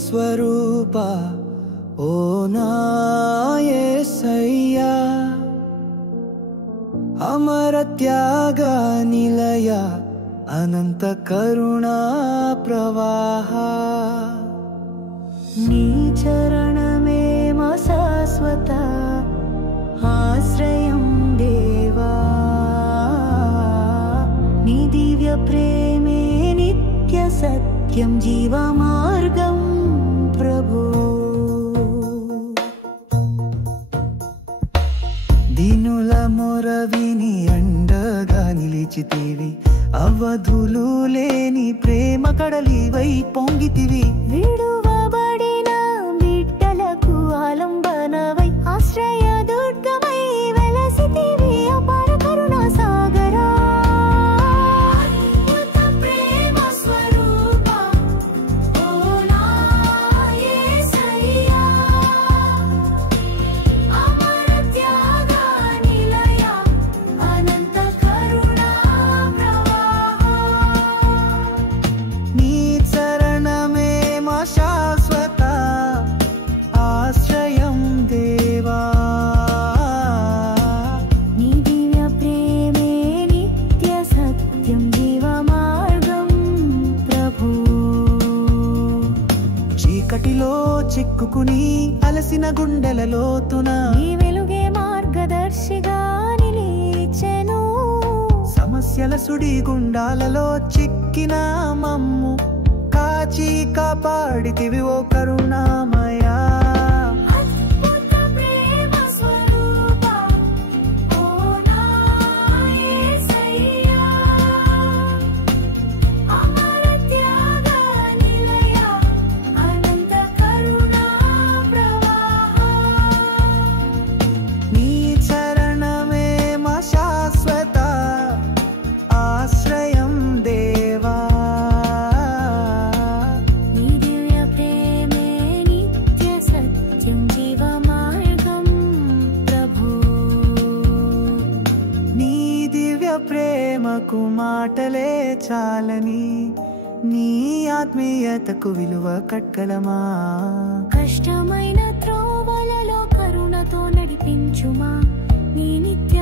స్వరూప ఓ నా యేసయ్యా అమర త్యాగ నిలయ అనంత కరుణా ప్రవాహ నీ చరణమే మా శాశ్వత ఆశ్రయం దేవా నీ దివ్య ప్రేమే నిత్య సత్యం జీవ మార్గం ప్రభు దీనుల మొర విని అండగా నిలిచితివి అవధులు లేని ప్రేమ కడలివై పొంగితివి విడువబడిన బిడ్డలకు ఆలంబనవై ఆశ్రయ దుర్గమై వెలసితివి అపార కరుణా సాగరా అద్భుత ప్రేమ స్వరూప ఓ నా యేసయ్యా అమర త్యాగ నిలయ అనంత కరుణా ప్రవాహ నీ చరణమే మా శాశ్వత ఆశ్రయం దేవా నీ దివ్య ప్రేమే నిత్య సత్యం జీవ మార్గం ప్రభు చీకటిలో చిక్కుకుని అలసిన గుండెల లోతున నీ వెలుగే మార్గదర్శిగా నిలిచెను సమస్యల సుడి గుండాలలో చిక్కిన మమ్ము కాచి కాపాడితివి ఓ కరుణామయా అద్భుత ప్రేమ స్వరూప ఓ నా యేసయ్యా అమర త్యాగ నిలయ అనంత కరుణా ప్రవాహ నీ చరణమే మా శాశ్వత ఆశ్రయం దేవా నీ దివ్య ప్రేమే నిత్య సత్యం జీవ మార్గం ప్రభు నీ దివ్య ప్రేమకు మాటలే చాలని నీ ఆత్మీయతకు విలువ కట్టగలమా కష్టమైన త్రోవలలో కరుణతో నడిపించుమా నీ నిత్య